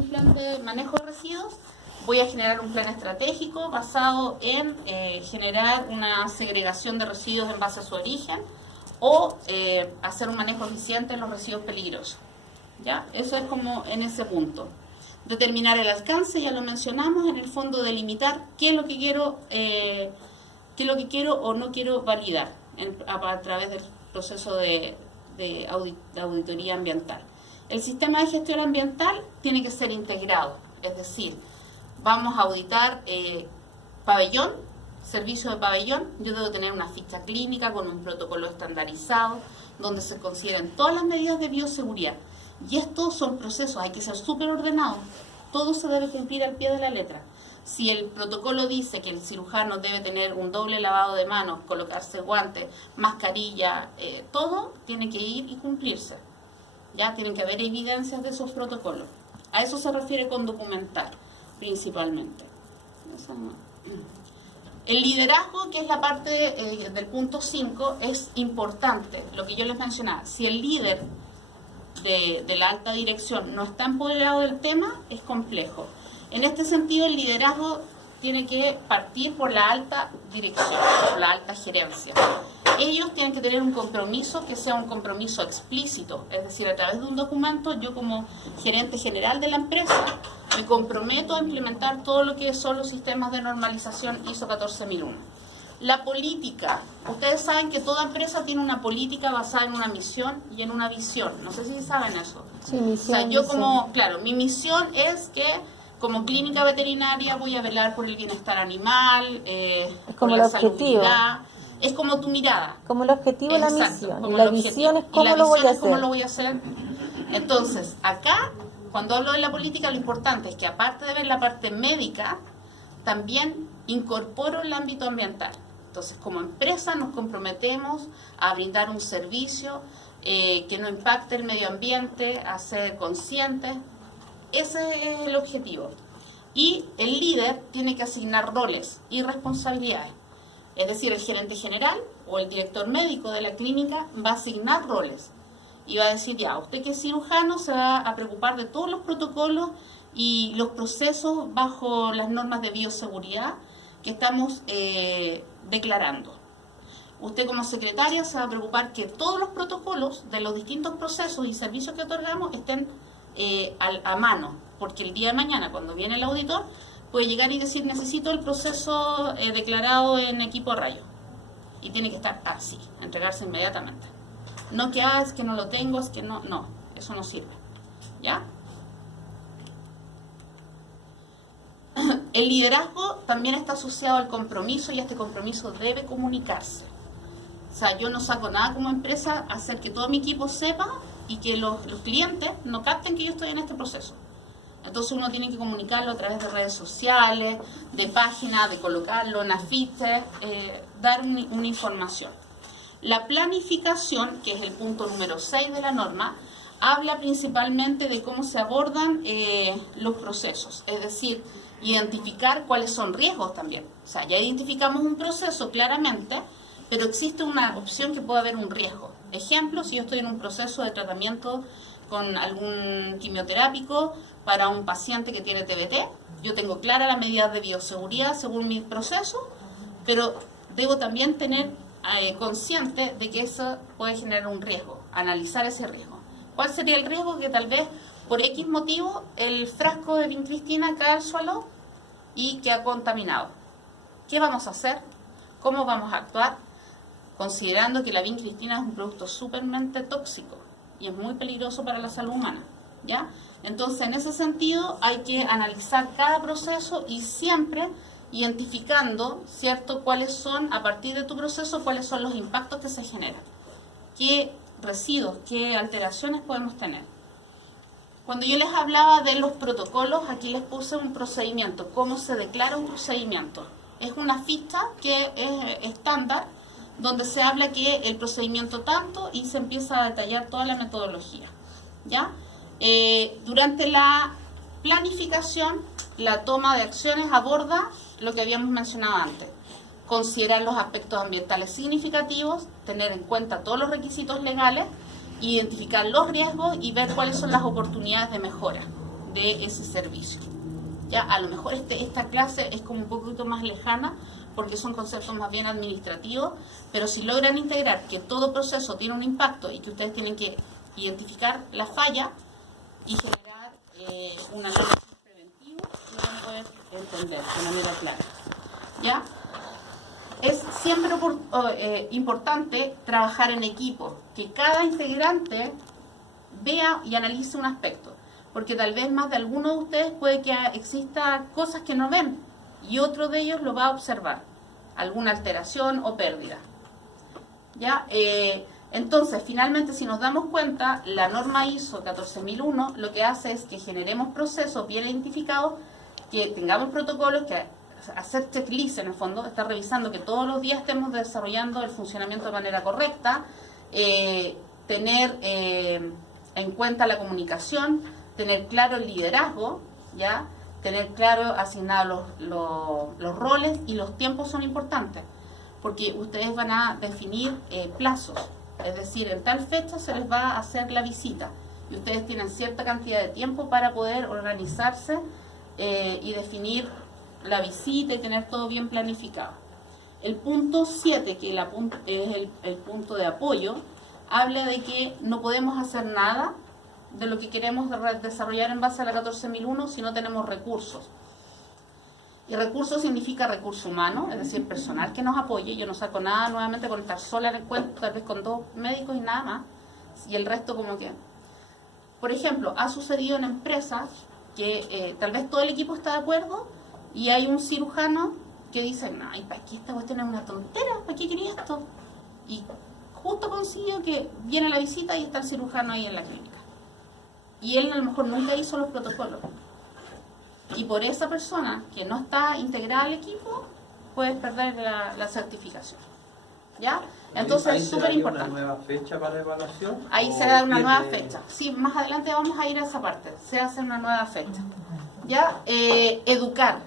un plan de manejo de residuos, voy a generar un plan estratégico basado en generar una segregación de residuos en base a su origen o hacer un manejo eficiente en los residuos peligrosos. ¿Ya? Eso es como en ese punto. Determinar el alcance, ya lo mencionamos, en el fondo delimitar qué es lo que quiero o no quiero validar a través del proceso de auditoría ambiental. El sistema de gestión ambiental tiene que ser integrado, es decir, vamos a auditar pabellón, servicio de pabellón, yo debo tener una ficha clínica con un protocolo estandarizado, donde se consideren todas las medidas de bioseguridad. Y estos son procesos, hay que ser súper ordenados, todo se debe cumplir al pie de la letra. Si el protocolo dice que el cirujano debe tener un doble lavado de manos, colocarse guantes, mascarilla, todo tiene que ir y cumplirse. Ya tienen que haber evidencias de esos protocolos. A eso se refiere con documentar, principalmente. El liderazgo, que es la parte del punto 5, es importante. Lo que yo les mencionaba, si el líder de la alta dirección no está empoderado del tema, es complejo. En este sentido, el liderazgo tiene que partir por la alta dirección, por la alta gerencia. Ellos tienen que tener un compromiso que sea un compromiso explícito, es decir, a través de un documento, yo como gerente general de la empresa me comprometo a implementar todo lo que son los sistemas de normalización ISO 14001. La política, ustedes saben que toda empresa tiene una política basada en una misión y en una visión, no sé si saben eso. Sí, misión, o sea, yo como, claro, mi misión es que como clínica veterinaria voy a velar por el bienestar animal, es como por el la objetivo. salubridad. Es como tu mirada. Como el objetivo, Exacto, la misión. como Y la el visión es objetivo. cómo lo voy a cómo hacer. lo voy a hacer. Entonces, acá, cuando hablo de la política, lo importante es que aparte de ver la parte médica, también incorporo el ámbito ambiental. Entonces, como empresa nos comprometemos a brindar un servicio que no impacte el medio ambiente, a ser conscientes. Ese es el objetivo. Y el líder tiene que asignar roles y responsabilidades. Es decir, el gerente general o el director médico de la clínica va a asignar roles. Y va a decir, ya, usted que es cirujano se va a preocupar de todos los protocolos y los procesos bajo las normas de bioseguridad que estamos declarando. Usted como secretaria se va a preocupar que todos los protocolos de los distintos procesos y servicios que otorgamos estén a mano, porque el día de mañana cuando viene el auditor puede llegar y decir necesito el proceso declarado en equipo rayo y tiene que estar así, entregarse inmediatamente. No que es que no lo tengo, es que no, eso no sirve. ¿Ya? El liderazgo también está asociado al compromiso y este compromiso debe comunicarse. O sea, yo no saco nada como empresa hacer que todo mi equipo sepa y que los clientes no capten que yo estoy en este proceso. Entonces uno tiene que comunicarlo a través de redes sociales, de páginas, de colocarlo en afiches, dar una información. La planificación, que es el punto número 6 de la norma, habla principalmente de cómo se abordan los procesos, es decir, identificar cuáles son riesgos también. O sea, ya identificamos un proceso claramente, pero existe una opción que puede haber un riesgo. Ejemplo, si yo estoy en un proceso de tratamiento con algún quimioterápico para un paciente que tiene TBT, yo tengo clara la medida de bioseguridad según mi proceso, pero debo también tener consciente de que eso puede generar un riesgo, analizar ese riesgo. ¿Cuál sería el riesgo? Que tal vez por X motivo el frasco de vincristina cae al suelo y queda contaminado. ¿Qué vamos a hacer? ¿Cómo vamos a actuar? Considerando que la vincristina es un producto súpermente tóxico y es muy peligroso para la salud humana, ¿ya? Entonces, en ese sentido, hay que analizar cada proceso y siempre identificando, ¿cierto?, cuáles son, a partir de tu proceso, cuáles son los impactos que se generan. ¿Qué residuos, qué alteraciones podemos tener? Cuando yo les hablaba de los protocolos, aquí les puse un procedimiento. ¿Cómo se declara un procedimiento? Es una ficha que es estándar, donde se habla que el procedimiento tanto y se empieza a detallar toda la metodología, ¿ya? Durante la planificación, la toma de acciones aborda lo que habíamos mencionado antes. Considerar los aspectos ambientales significativos, tener en cuenta todos los requisitos legales, identificar los riesgos y ver cuáles son las oportunidades de mejora, de ese servicio. Ya, a lo mejor esta clase es como un poquito más lejana porque son conceptos más bien administrativos, pero si logran integrar que todo proceso tiene un impacto y que ustedes tienen que identificar la falla y generar un análisis preventivo, lo van a poder entender de manera clara. ¿Ya? Es siempre importante trabajar en equipo, que cada integrante vea y analice un aspecto, porque tal vez más de alguno de ustedes puede que exista cosas que no ven y otro de ellos lo va a observar, alguna alteración o pérdida. ¿Ya? Entonces, finalmente, si nos damos cuenta, la norma ISO 14001 lo que hace es que generemos procesos bien identificados, que tengamos protocolos, que hacer checklist en el fondo, estar revisando que todos los días estemos desarrollando el funcionamiento de manera correcta, tener en cuenta la comunicación, tener claro el liderazgo, ¿ya? Tener claro asignados los roles, y los tiempos son importantes, porque ustedes van a definir plazos, es decir, en tal fecha se les va a hacer la visita, y ustedes tienen cierta cantidad de tiempo para poder organizarse y definir la visita y tener todo bien planificado. El punto 7, que es el punto de apoyo, habla de que no podemos hacer nada de lo que queremos desarrollar en base a la 14001 si no tenemos recursos. Y recursos significa recurso humano, es decir, personal que nos apoye. Yo no saco nada nuevamente con estar sola en el cuento, tal vez con 2 médicos y nada más, y el resto como que... Por ejemplo, ha sucedido en empresas que tal vez todo el equipo está de acuerdo y hay un cirujano que dice, no, ¿y para qué esta cuestión es una tontera? ¿Para qué quería esto? Y justo consiguió que viene la visita y está el cirujano ahí en la clínica. Y él a lo mejor nunca hizo los protocolos. Y por esa persona que no está integrada al equipo, puedes perder la certificación. ¿Ya? Entonces es súper importante. ¿Hay una nueva fecha para la evaluación? Ahí se da una nueva fecha. Sí, más adelante vamos a ir a esa parte. Se hace una nueva fecha. ¿Ya? Educar.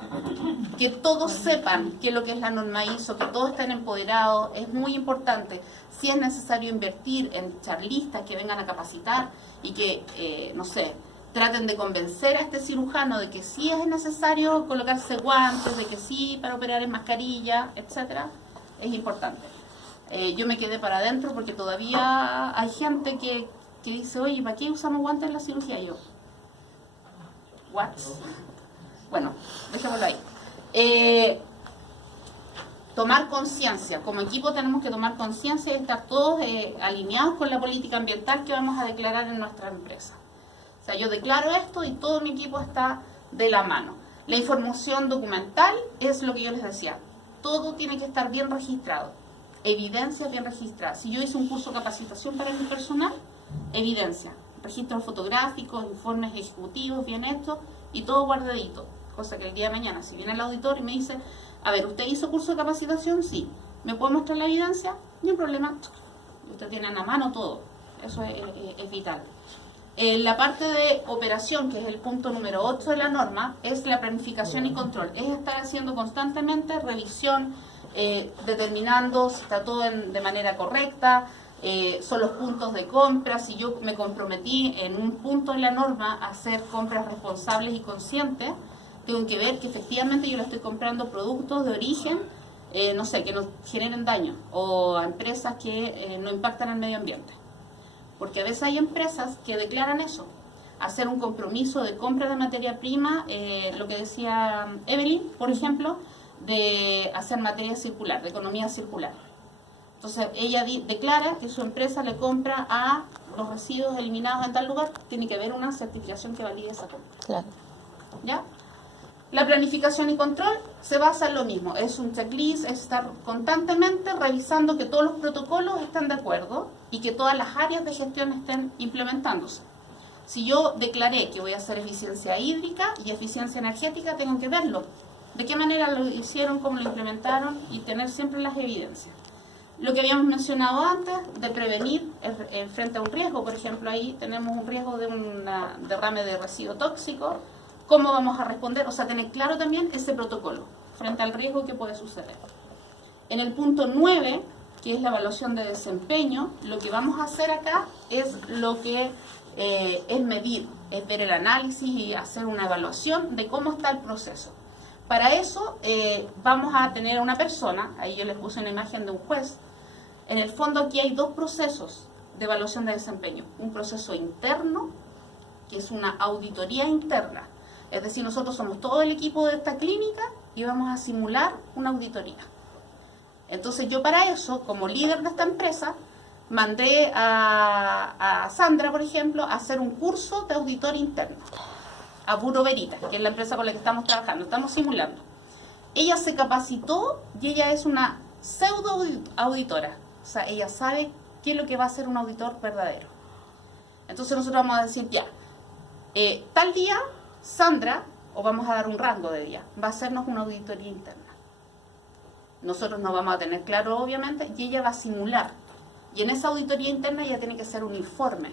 Que todos sepan qué es lo que es la norma ISO, que todos estén empoderados. Es muy importante. Si es necesario invertir en charlistas que vengan a capacitar y que, no sé, traten de convencer a este cirujano de que sí es necesario colocarse guantes, de que sí para operar en mascarilla, etcétera, es importante. Yo me quedé para adentro porque todavía hay gente que dice, oye, ¿para qué usamos guantes en la cirugía? Y yo, ¿what? Bueno, dejémoslo ahí. Tomar conciencia. Como equipo tenemos que tomar conciencia y estar todos alineados con la política ambiental que vamos a declarar en nuestra empresa. O sea, yo declaro esto y todo mi equipo está de la mano. La información documental es lo que yo les decía. Todo tiene que estar bien registrado. Evidencia bien registrada. Si yo hice un curso de capacitación para mi personal, evidencia. Registros fotográficos, informes ejecutivos bien hechos y todo guardadito. Cosa que el día de mañana, si viene el auditor y me dice, a ver, ¿usted hizo curso de capacitación? Sí. ¿Me puede mostrar la evidencia? Ni un problema. Usted tiene a la mano todo. Eso es vital. La parte de operación, que es el punto número 8 de la norma, es la planificación y control. Es estar haciendo constantemente revisión, determinando si está todo de manera correcta, son los puntos de compra. Si yo me comprometí en un punto de la norma a hacer compras responsables y conscientes, tengo que ver que efectivamente yo le estoy comprando productos de origen, no sé, que no generen daño, o a empresas que no impactan al medio ambiente. Porque a veces hay empresas que declaran eso, hacer un compromiso de compra de materia prima, lo que decía Evelyn, por ejemplo, de hacer materia circular, de economía circular. Entonces ella declara que su empresa le compra a los residuos eliminados en tal lugar, tiene que haber una certificación que valide esa compra. Claro. ¿Ya? La planificación y control se basa en lo mismo, es un checklist, es estar constantemente revisando que todos los protocolos estén de acuerdo y que todas las áreas de gestión estén implementándose. Si yo declaré que voy a hacer eficiencia hídrica y eficiencia energética, tengo que verlo. De qué manera lo hicieron, cómo lo implementaron y tener siempre las evidencias. Lo que habíamos mencionado antes, de prevenir frente a un riesgo, por ejemplo, ahí tenemos un riesgo de un derrame de residuo tóxico. ¿Cómo vamos a responder? O sea, tener claro también ese protocolo frente al riesgo que puede suceder. En el punto 9, que es la evaluación de desempeño, lo que vamos a hacer acá es lo que es medir, es ver el análisis y hacer una evaluación de cómo está el proceso. Para eso vamos a tener a una persona, ahí yo les puse una imagen de un juez. En el fondo aquí hay dos procesos de evaluación de desempeño. Un proceso interno, que es una auditoría interna. Es decir, nosotros somos todo el equipo de esta clínica y vamos a simular una auditoría. Entonces yo para eso, como líder de esta empresa, mandé a Sandra, por ejemplo, a hacer un curso de auditor interno, a Bureau Veritas, que es la empresa con la que estamos trabajando, estamos simulando. Ella se capacitó y ella es una pseudo auditora, o sea, ella sabe qué es lo que va a hacer un auditor verdadero. Entonces nosotros vamos a decir, ya, tal día, Sandra, o vamos a dar un rango de día, va a hacernos una auditoría interna. Nosotros no vamos a tener claro, obviamente, y ella va a simular. Y en esa auditoría interna ella tiene que hacer un informe,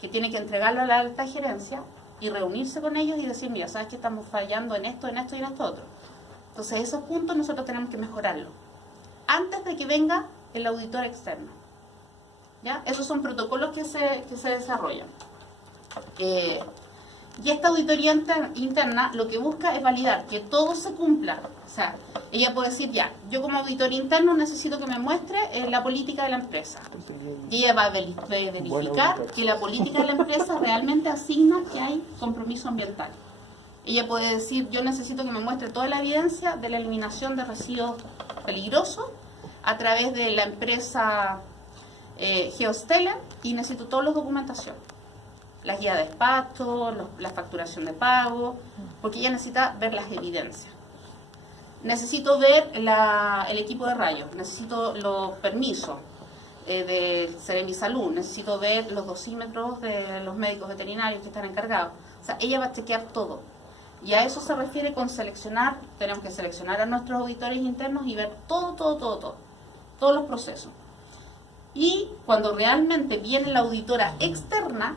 que tiene que entregarlo a la alta gerencia y reunirse con ellos y decir, mira, ¿sabes que estamos fallando en esto, en esto y en esto otro? Entonces esos puntos nosotros tenemos que mejorarlos antes de que venga el auditor externo. ¿Ya? Esos son protocolos que se desarrollan. Y esta auditoría interna lo que busca es validar que todo se cumpla. O sea, ella puede decir, ya, yo como auditor interno necesito que me muestre la política de la empresa. Y ella va a verificar que la política de la empresa realmente asigna que hay compromiso ambiental. Ella puede decir, yo necesito que me muestre toda la evidencia de la eliminación de residuos peligrosos a través de la empresa Geostellen y necesito toda la documentación. Las guías de despacho, la facturación de pago, porque ella necesita ver las evidencias. Necesito ver el equipo de rayos, necesito los permisos de Seremisalud, necesito ver los dosímetros de los médicos veterinarios que están encargados. O sea, ella va a chequear todo. Y a eso se refiere con seleccionar, tenemos que seleccionar a nuestros auditores internos y ver todos los procesos. Y cuando realmente viene la auditora externa,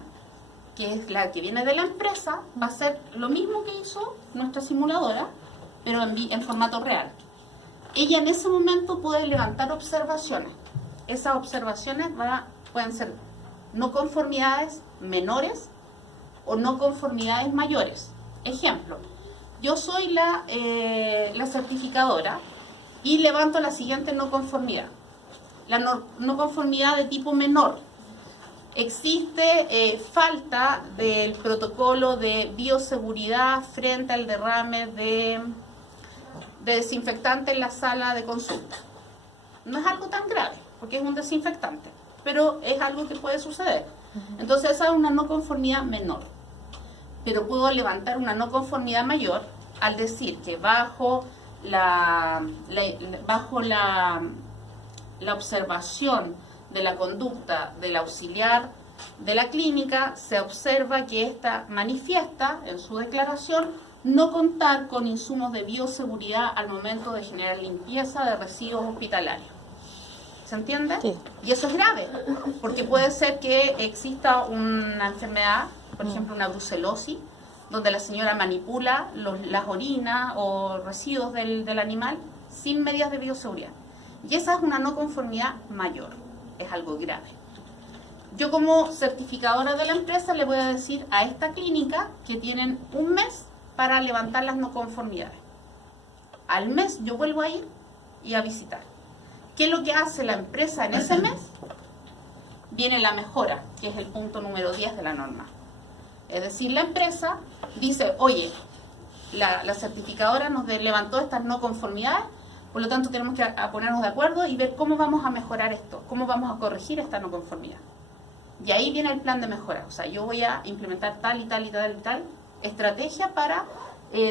que es la que viene de la empresa, va a ser lo mismo que hizo nuestra simuladora, pero en formato real. Ella en ese momento puede levantar observaciones. Esas observaciones pueden ser no conformidades menores o no conformidades mayores. Ejemplo, yo soy la certificadora y levanto la siguiente no conformidad. La no conformidad de tipo menor. Existe falta del protocolo de bioseguridad frente al derrame de desinfectante en la sala de consulta. No es algo tan grave, porque es un desinfectante, pero es algo que puede suceder. Entonces esa es una no conformidad menor. Pero puedo levantar una no conformidad mayor al decir que bajo la observación de la conducta del auxiliar de la clínica, se observa que ésta manifiesta en su declaración no contar con insumos de bioseguridad al momento de generar limpieza de residuos hospitalarios. ¿Se entiende? Sí. Y eso es grave, porque puede ser que exista una enfermedad, por ejemplo una brucelosis, donde la señora manipula las orinas o residuos del animal sin medidas de bioseguridad. Y esa es una no conformidad mayor, es algo grave. Yo como certificadora de la empresa le voy a decir a esta clínica que tienen un mes para levantar las no conformidades. Al mes yo vuelvo a ir y a visitar. ¿Qué es lo que hace la empresa en ese mes? Viene la mejora, que es el punto número 10 de la norma. Es decir, la empresa dice, oye, la certificadora nos levantó estas no conformidades, por lo tanto tenemos que ponernos de acuerdo y ver cómo vamos a mejorar esto, cómo vamos a corregir esta no conformidad. Y ahí viene el plan de mejora. O sea, yo voy a implementar tal y tal y tal y tal estrategia para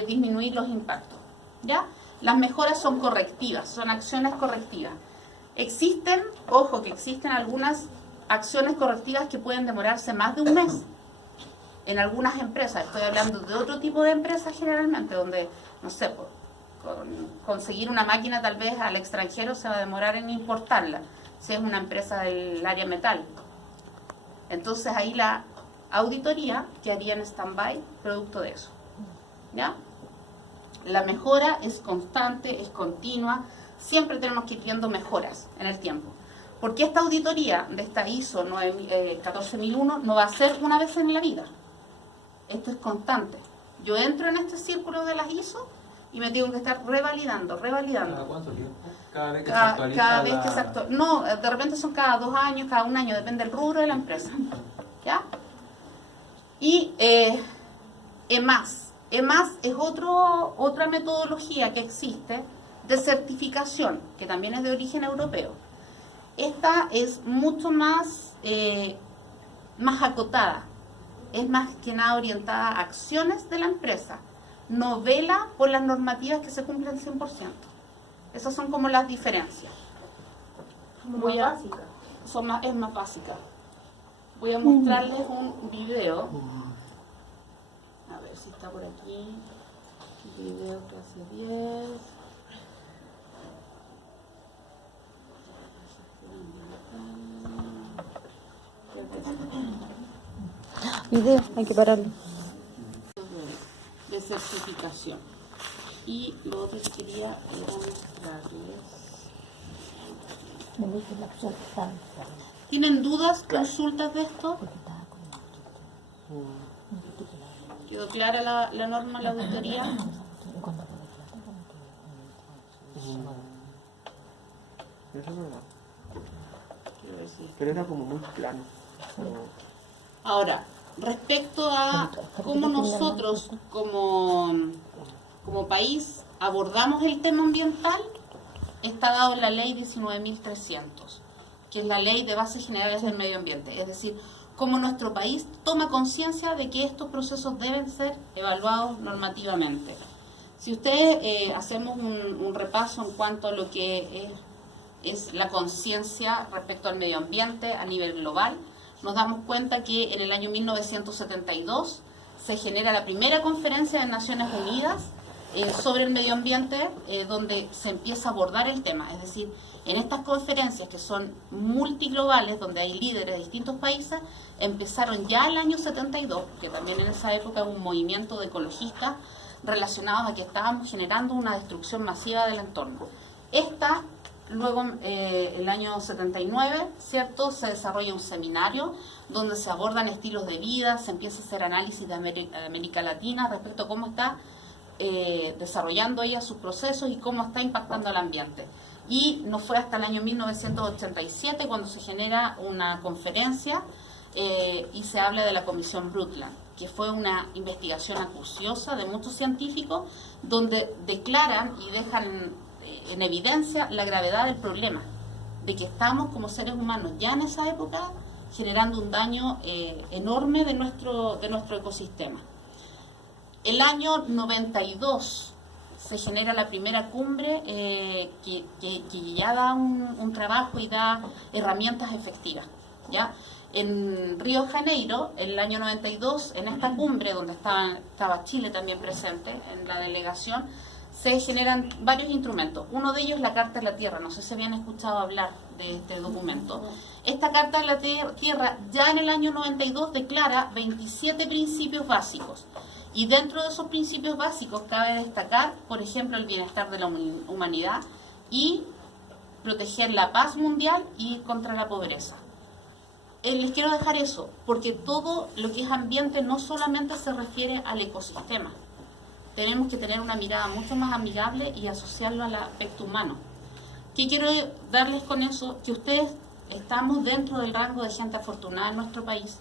disminuir los impactos. ¿Ya? Las mejoras son correctivas, son acciones correctivas. Existen, ojo, que existen algunas acciones correctivas que pueden demorarse más de un mes. En algunas empresas, estoy hablando de otro tipo de empresas generalmente, donde, no sé, conseguir una máquina tal vez al extranjero se va a demorar en importarla, si es una empresa del área metal. Entonces ahí la auditoría quedaría en stand-by producto de eso. ¿Ya? La mejora es constante, es continua, siempre tenemos que ir viendo mejoras en el tiempo. Porque esta auditoría de esta ISO 14001 no va a ser una vez en la vida. Esto es constante. Yo entro en este círculo de las ISO y me tengo que estar revalidando. ¿Cada cuánto tiempo? Cada vez que se actualiza cada vez que se actualiza. No, de repente son cada 2 años, cada 1 año, depende del rubro de la empresa. ¿Ya? Y EMAS. EMAS es otra metodología que existe de certificación, que también es de origen europeo. Esta es mucho más acotada, es más que nada orientada a acciones de la empresa, no vela por las normativas que se cumplen 100%. Esas son como las diferencias. Es más básica. Voy a mostrarles un video. A ver si está por aquí. Video clase 10. Video, hay que pararlo. De certificación. Y lo otro que quería era mostrarles. ¿Tienen dudas, consultas de esto? ¿Quedó clara la norma, la auditoría? Pero era como muy plano. Ahora, respecto a cómo nosotros como país abordamos el tema ambiental, está dado en la ley 19.300, que es la ley de bases generales del medio ambiente. Es decir, cómo nuestro país toma conciencia de que estos procesos deben ser evaluados normativamente. Si ustedes hacemos un repaso en cuanto a lo que es la conciencia respecto al medio ambiente a nivel global, nos damos cuenta que en el año 1972 se genera la primera conferencia de Naciones Unidas sobre el medio ambiente, donde se empieza a abordar el tema. Es decir, en estas conferencias que son multiglobales, donde hay líderes de distintos países, empezaron ya el año 72, que también en esa época hubo un movimiento de ecologistas relacionados a que estábamos generando una destrucción masiva del entorno. Luego, el año 79, ¿cierto?, se desarrolla un seminario donde se abordan estilos de vida, se empieza a hacer análisis de América Latina respecto a cómo está desarrollando ella sus procesos y cómo está impactando al ambiente. Y no fue hasta el año 1987 cuando se genera una conferencia y se habla de la Comisión Brundtland, que fue una investigación acuciosa de muchos científicos donde declaran y dejan en evidencia la gravedad del problema, de que estamos como seres humanos ya en esa época generando un daño enorme de nuestro ecosistema. El año 92 se genera la primera cumbre que ya da un trabajo y da herramientas efectivas, ¿ya? En Río de Janeiro, en el año 92, en esta cumbre donde estaba Chile también presente en la delegación, se generan varios instrumentos. Uno de ellos es la Carta de la Tierra. No sé si habían escuchado hablar de este documento. Esta Carta de la Tierra ya en el año 92 declara 27 principios básicos. Y dentro de esos principios básicos cabe destacar, por ejemplo, el bienestar de la humanidad y proteger la paz mundial y contra la pobreza. Les quiero dejar eso, porque todo lo que es ambiente no solamente se refiere al ecosistema. Tenemos que tener una mirada mucho más amigable y asociarlo al aspecto humano. ¿Qué quiero darles con eso? Que ustedes estamos dentro del rango de gente afortunada en nuestro país,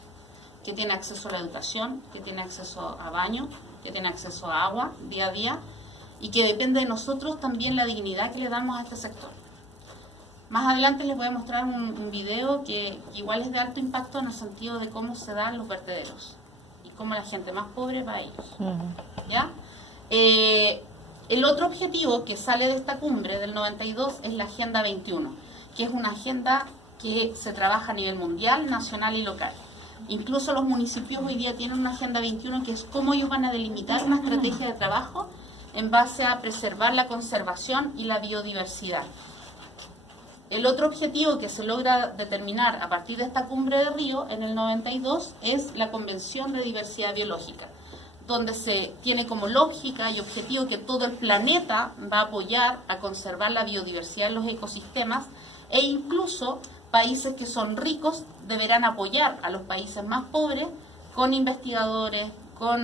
que tiene acceso a la educación, que tiene acceso a baño, que tiene acceso a agua día a día, y que depende de nosotros también la dignidad que le damos a este sector. Más adelante les voy a mostrar un video que igual es de alto impacto en el sentido de cómo se dan los vertederos y cómo la gente más pobre va a ellos. ¿Ya? El otro objetivo que sale de esta cumbre del 92 es la Agenda 21, que es una agenda que se trabaja a nivel mundial, nacional y local. Incluso los municipios hoy día tienen una Agenda 21 que es cómo ellos van a delimitar una estrategia de trabajo en base a preservar la conservación y la biodiversidad. El otro objetivo que se logra determinar a partir de esta cumbre de Río en el 92 es la Convención de Diversidad Biológica, donde se tiene como lógica y objetivo que todo el planeta va a apoyar a conservar la biodiversidad de los ecosistemas e incluso países que son ricos deberán apoyar a los países más pobres con investigadores, con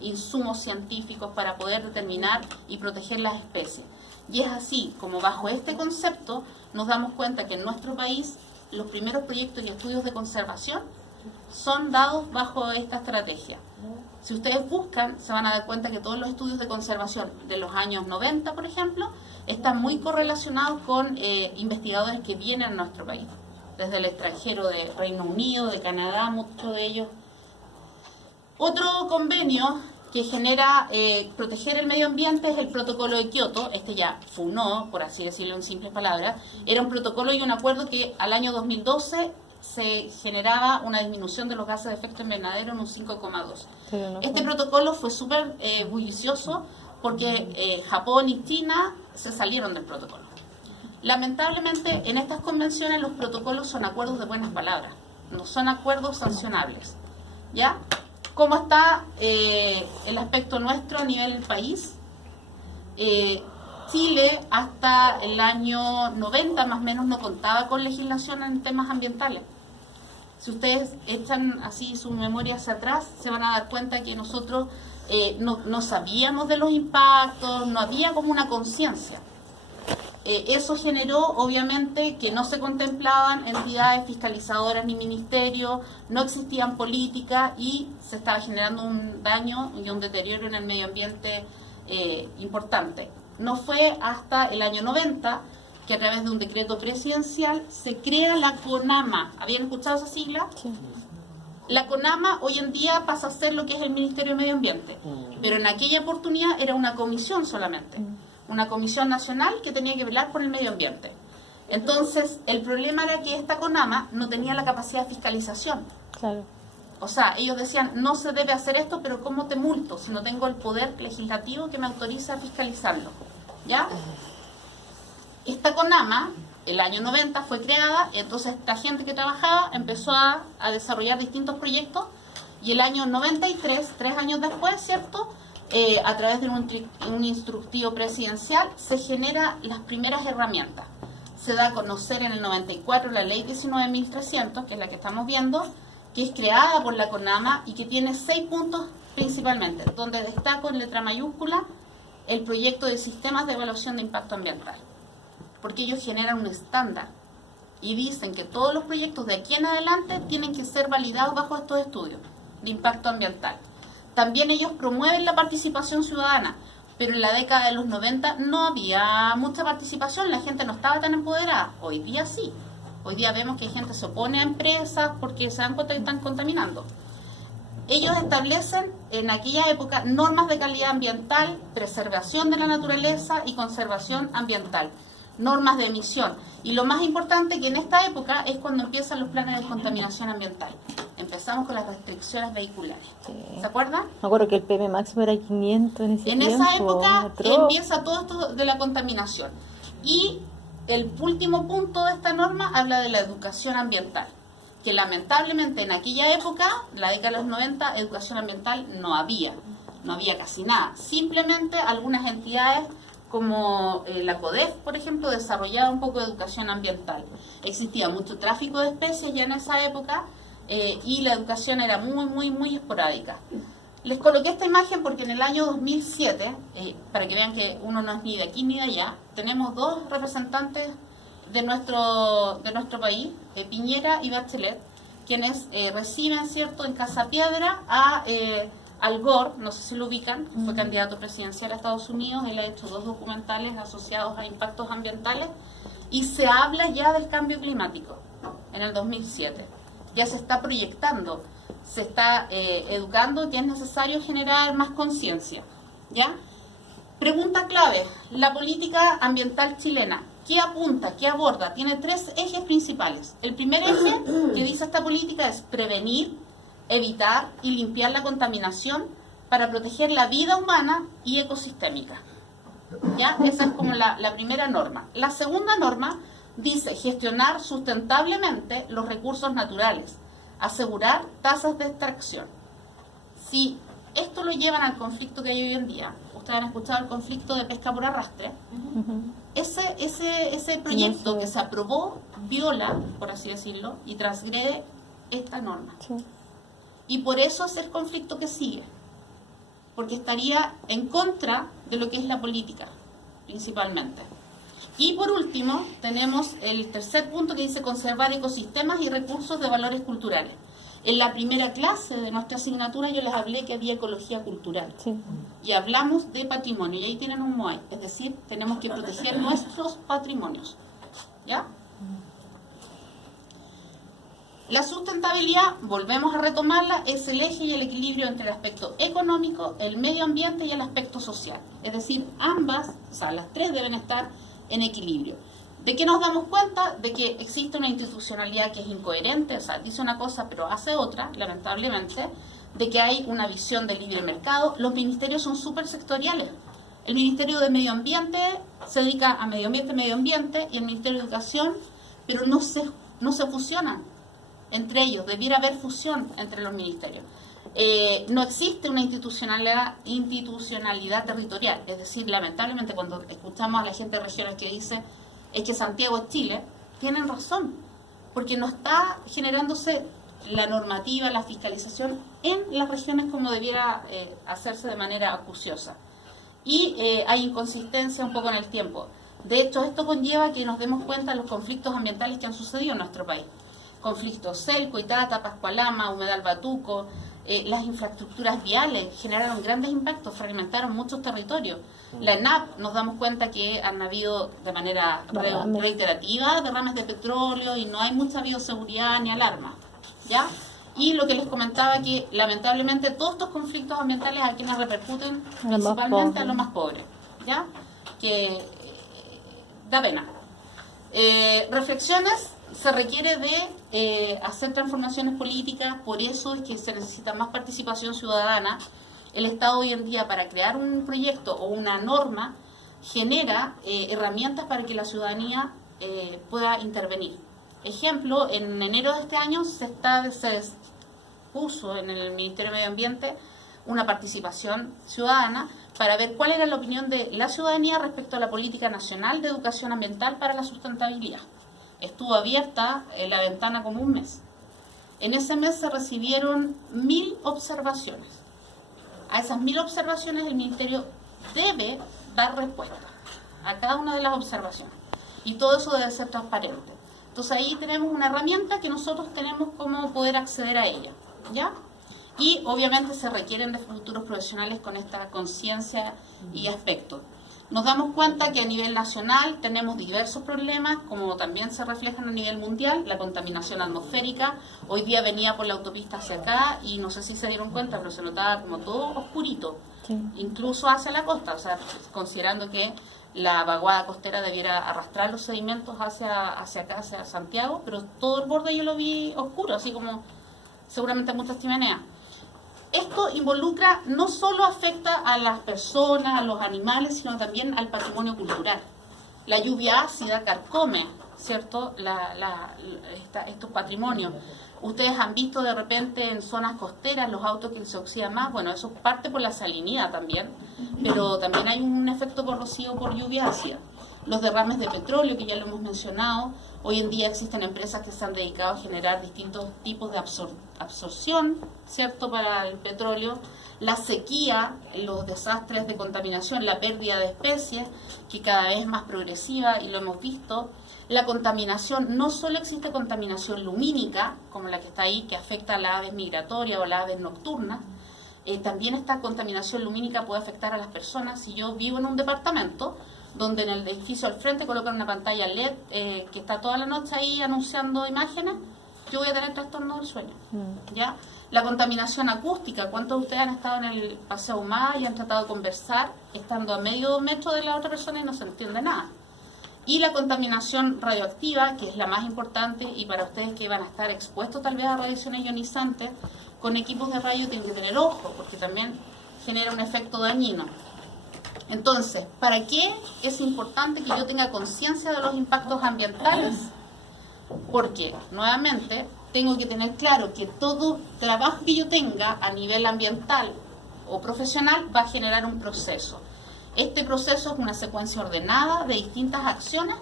insumos científicos para poder determinar y proteger las especies. Y es así como bajo este concepto nos damos cuenta que en nuestro país los primeros proyectos y estudios de conservación son dados bajo esta estrategia. Si ustedes buscan, se van a dar cuenta que todos los estudios de conservación de los años 90, por ejemplo, están muy correlacionados con investigadores que vienen a nuestro país, desde el extranjero, de Reino Unido, de Canadá, muchos de ellos. Otro convenio que genera proteger el medio ambiente es el protocolo de Kioto. Este ya funó, por así decirlo en simples palabras. Era un protocolo y un acuerdo que al año 2012 se generaba una disminución de los gases de efecto invernadero en un 5,2. Este protocolo fue súper bullicioso porque Japón y China se salieron del protocolo. Lamentablemente, en estas convenciones los protocolos son acuerdos de buenas palabras, no son acuerdos sancionables. ¿Ya? ¿Cómo está el aspecto nuestro a nivel del país? Chile hasta el año 90 más o menos no contaba con legislación en temas ambientales. Si ustedes echan así su memoria hacia atrás, se van a dar cuenta que nosotros no sabíamos de los impactos, no había como una conciencia. Eso generó obviamente que no se contemplaban entidades fiscalizadoras ni ministerios, no existían políticas y se estaba generando un daño y un deterioro en el medio ambiente importante. No fue hasta el año 90 que a través de un decreto presidencial se crea la CONAMA. ¿Habían escuchado esa sigla? Sí. La CONAMA hoy en día pasa a ser lo que es el Ministerio de Medio Ambiente, pero en aquella oportunidad era una comisión solamente, una comisión nacional que tenía que velar por el medio ambiente. Entonces, el problema era que esta CONAMA no tenía la capacidad de fiscalización. Claro. O sea, ellos decían, no se debe hacer esto, pero ¿cómo te multo si no tengo el poder legislativo que me autoriza a fiscalizarlo? ¿Ya? Esta CONAMA, el año 90 fue creada, y entonces esta gente que trabajaba empezó a desarrollar distintos proyectos, y el año 93, 3 años después, ¿cierto?, a través de un instructivo presidencial, se generan las primeras herramientas. Se da a conocer en el 94 la ley 19.300, que es la que estamos viendo, que es creada por la CONAMA y que tiene 6 puntos principalmente, donde destaco en letra mayúscula el proyecto de sistemas de evaluación de impacto ambiental, porque ellos generan un estándar y dicen que todos los proyectos de aquí en adelante tienen que ser validados bajo estos estudios de impacto ambiental. También ellos promueven la participación ciudadana, pero en la década de los 90 no había mucha participación, la gente no estaba tan empoderada. Hoy día sí. Hoy día vemos que gente se opone a empresas porque se dan cuenta que están contaminando. Ellos establecen en aquella época normas de calidad ambiental, preservación de la naturaleza y conservación ambiental, normas de emisión. Y lo más importante que en esta época es cuando empiezan los planes de contaminación ambiental. Empezamos con las restricciones vehiculares. Sí. ¿Se acuerdan? Me acuerdo que el PM máximo era 500 en ese tiempo. En esa época empieza todo esto de la contaminación. Y el último punto de esta norma habla de la educación ambiental, que lamentablemente en aquella época, la década de los 90, educación ambiental no había casi nada. Simplemente algunas entidades como la CODEF, por ejemplo, desarrollaba un poco de educación ambiental. Existía mucho tráfico de especies ya en esa época y la educación era muy esporádica. Les coloqué esta imagen porque en el año 2007, para que vean que uno no es ni de aquí ni de allá, tenemos 2 representantes de nuestro país, Piñera y Bachelet, quienes reciben, ¿cierto?, en Casa Piedra a Al Gore, no sé si lo ubican, fue candidato presidencial a Estados Unidos. Él ha hecho 2 documentales asociados a impactos ambientales y se habla ya del cambio climático en el 2007. Ya se está proyectando, se está educando que es necesario generar más conciencia. ¿Ya? Pregunta clave, la política ambiental chilena, ¿qué apunta, qué aborda? Tiene 3 ejes principales. El primer eje que dice esta política es prevenir, evitar y limpiar la contaminación para proteger la vida humana y ecosistémica. ¿Ya? Esa es como la primera norma. La segunda norma dice gestionar sustentablemente los recursos naturales, asegurar tasas de extracción. Si Esto lo llevan al conflicto que hay hoy en día. Ustedes han escuchado el conflicto de pesca por arrastre. Ese proyecto que se aprobó viola, por así decirlo, y transgrede esta norma. Sí. Y por eso es el conflicto que sigue. Porque estaría en contra de lo que es la política, principalmente. Y por último, tenemos el tercer punto que dice conservar ecosistemas y recursos de valores culturales. En la primera clase de nuestra asignatura yo les hablé que había ecología cultural. Sí. Y hablamos de patrimonio, y ahí tienen un MOAI. Es decir, tenemos que proteger nuestros patrimonios. ¿Ya? La sustentabilidad, volvemos a retomarla, es el eje y el equilibrio entre el aspecto económico, el medio ambiente y el aspecto social. Es decir, ambas, o sea, las tres deben estar en equilibrio. ¿De qué nos damos cuenta? De que existe una institucionalidad que es incoherente, o sea, dice una cosa pero hace otra, lamentablemente, de que hay una visión del libre mercado. Los ministerios son súper sectoriales. El Ministerio de Medio Ambiente se dedica a medio ambiente, y el Ministerio de Educación, pero no se fusionan entre ellos. Debiera haber fusión entre los ministerios. No existe una institucionalidad territorial. Es decir, lamentablemente cuando escuchamos a la gente de regiones que dice es que Santiago es Chile, tienen razón, porque no está generándose la normativa, la fiscalización en las regiones como debiera hacerse de manera acuciosa. Y hay inconsistencia un poco en el tiempo. De hecho, esto conlleva que nos demos cuenta de los conflictos ambientales que han sucedido en nuestro país. Conflictos Selco, Itata, Pascualama, Humedal Batuco, las infraestructuras viales generaron grandes impactos, fragmentaron muchos territorios. La ENAP, nos damos cuenta que han habido de manera reiterativa derrames de petróleo y no hay mucha bioseguridad ni alarma, ¿ya? Y lo que les comentaba, que lamentablemente todos estos conflictos ambientales a quienes repercuten principalmente a los más pobres, ¿ya? Que da pena. Reflexiones. Se requiere de hacer transformaciones políticas, por eso es que se necesita más participación ciudadana. El Estado hoy en día, para crear un proyecto o una norma, genera herramientas para que la ciudadanía pueda intervenir. Ejemplo, en enero de este año se puso en el Ministerio de Medio Ambiente una participación ciudadana para ver cuál era la opinión de la ciudadanía respecto a la Política Nacional de Educación Ambiental para la Sustentabilidad. Estuvo abierta la ventana como un mes. En ese mes se recibieron 1000 observaciones. A esas 1000 observaciones el Ministerio debe dar respuesta a cada una de las observaciones. Y todo eso debe ser transparente. Entonces ahí tenemos una herramienta que nosotros tenemos como poder acceder a ella, ¿ya? Y obviamente se requieren de futuros profesionales con esta conciencia y aspectos. Nos damos cuenta que a nivel nacional tenemos diversos problemas, como también se reflejan a nivel mundial, la contaminación atmosférica. Hoy día venía por la autopista hacia acá y no sé si se dieron cuenta, pero se notaba como todo oscurito, sí, incluso hacia la costa, o sea, considerando que la vaguada costera debiera arrastrar los sedimentos hacia acá, hacia Santiago, pero todo el borde yo lo vi oscuro, así como seguramente muchas chimeneas. Esto involucra, no solo afecta a las personas, a los animales, sino también al patrimonio cultural. La lluvia ácida carcome, ¿cierto?, estos patrimonios. Ustedes han visto de repente en zonas costeras los autos que se oxidan más. Bueno, eso parte por la salinidad también, pero también hay un efecto corrosivo por lluvia ácida. Los derrames de petróleo, que ya lo hemos mencionado. Hoy en día existen empresas que se han dedicado a generar distintos tipos de absorción, ¿cierto?, para el petróleo. La sequía, los desastres de contaminación, la pérdida de especies, que cada vez es más progresiva, y lo hemos visto. La contaminación, no solo existe contaminación lumínica, como la que está ahí, que afecta a las aves migratorias o a las aves nocturnas. También esta contaminación lumínica puede afectar a las personas. Si yo vivo en un departamento donde en el edificio al frente colocan una pantalla LED que está toda la noche ahí anunciando imágenes, yo voy a tener trastorno del sueño, ¿ya? La contaminación acústica, ¿cuántos de ustedes han estado en el Paseo Humada y han tratado de conversar estando a medio metro de la otra persona y no se entiende nada? Y la contaminación radioactiva, que es la más importante, y para ustedes que van a estar expuestos tal vez a radiaciones ionizantes, con equipos de radio tienen que tener ojo, porque también genera un efecto dañino. Entonces, ¿para qué es importante que yo tenga conciencia de los impactos ambientales? Porque, nuevamente, tengo que tener claro que todo trabajo que yo tenga a nivel ambiental o profesional va a generar un proceso. Este proceso es una secuencia ordenada de distintas acciones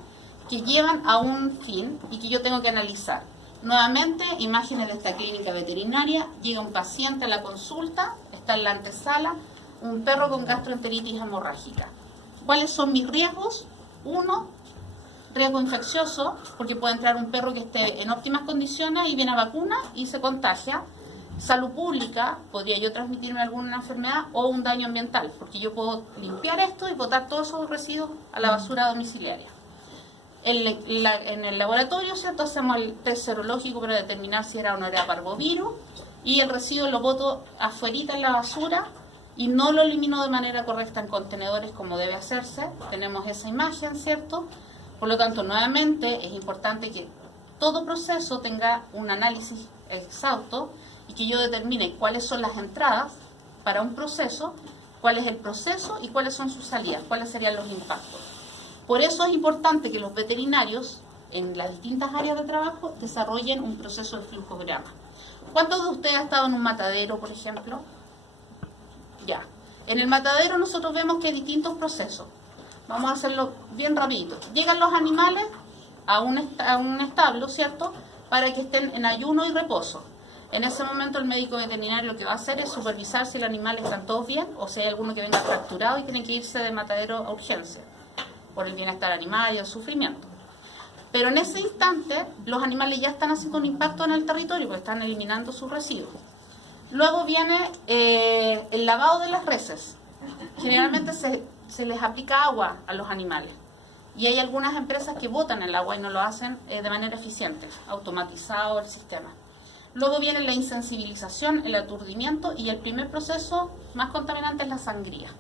que llevan a un fin y que yo tengo que analizar. Nuevamente, imágenes de esta clínica veterinaria. Llega un paciente a la consulta, está en la antesala, un perro con gastroenteritis hemorrágica. ¿Cuáles son mis riesgos? 1, riesgo infeccioso, porque puede entrar un perro que esté en óptimas condiciones y viene a vacuna y se contagia. Salud pública, podría yo transmitirme alguna enfermedad, o un daño ambiental, porque yo puedo limpiar esto y botar todos esos residuos a la basura domiciliaria. En el laboratorio, ¿cierto?, hacemos el test serológico para determinar si era o no era parvovirus, y el residuo lo boto afuerita en la basura y no lo elimino de manera correcta en contenedores como debe hacerse. Tenemos esa imagen, ¿cierto? Por lo tanto, nuevamente, es importante que todo proceso tenga un análisis exhausto y que yo determine cuáles son las entradas para un proceso, cuál es el proceso y cuáles son sus salidas, cuáles serían los impactos. Por eso es importante que los veterinarios en las distintas áreas de trabajo desarrollen un proceso de flujograma. ¿Cuántos de ustedes han estado en un matadero, por ejemplo? Ya. En el matadero nosotros vemos que hay distintos procesos. Vamos a hacerlo bien rapidito. Llegan los animales a un establo, ¿cierto?, para que estén en ayuno y reposo. En ese momento el médico veterinario lo que va a hacer es supervisar si los animales están todos bien o si hay alguno que venga fracturado y tiene que irse del matadero a urgencia por el bienestar animal y el sufrimiento. Pero en ese instante los animales ya están haciendo un impacto en el territorio porque están eliminando sus residuos. Luego viene el lavado de las reses. Generalmente se les aplica agua a los animales y hay algunas empresas que botan el agua y no lo hacen de manera eficiente, automatizado el sistema. Luego viene la insensibilización, el aturdimiento, y el primer proceso más contaminante es la sangría.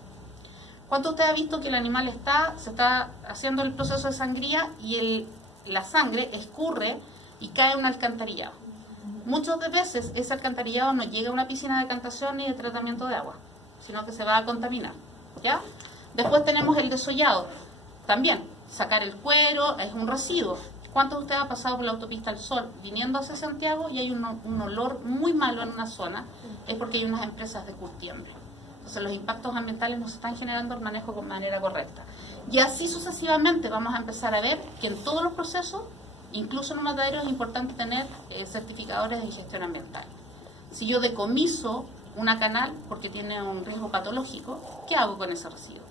¿Cuánto usted ha visto que el animal se está haciendo el proceso de sangría y la sangre escurre y cae en un alcantarillado? Muchas de veces ese alcantarillado no llega a una piscina de decantación ni de tratamiento de agua, sino que se va a contaminar, ¿ya? Después tenemos el desollado. También, sacar el cuero es un residuo. ¿Cuántos de ustedes han pasado por la autopista El Sol viniendo hacia Santiago y hay un olor muy malo en una zona? Es porque hay unas empresas de curtiembre. Entonces los impactos ambientales no se están generando el manejo de manera correcta. Y así sucesivamente vamos a empezar a ver que en todos los procesos, incluso en un matadero, es importante tener certificadores de gestión ambiental. Si yo decomiso una canal porque tiene un riesgo patológico, ¿qué hago con ese residuo?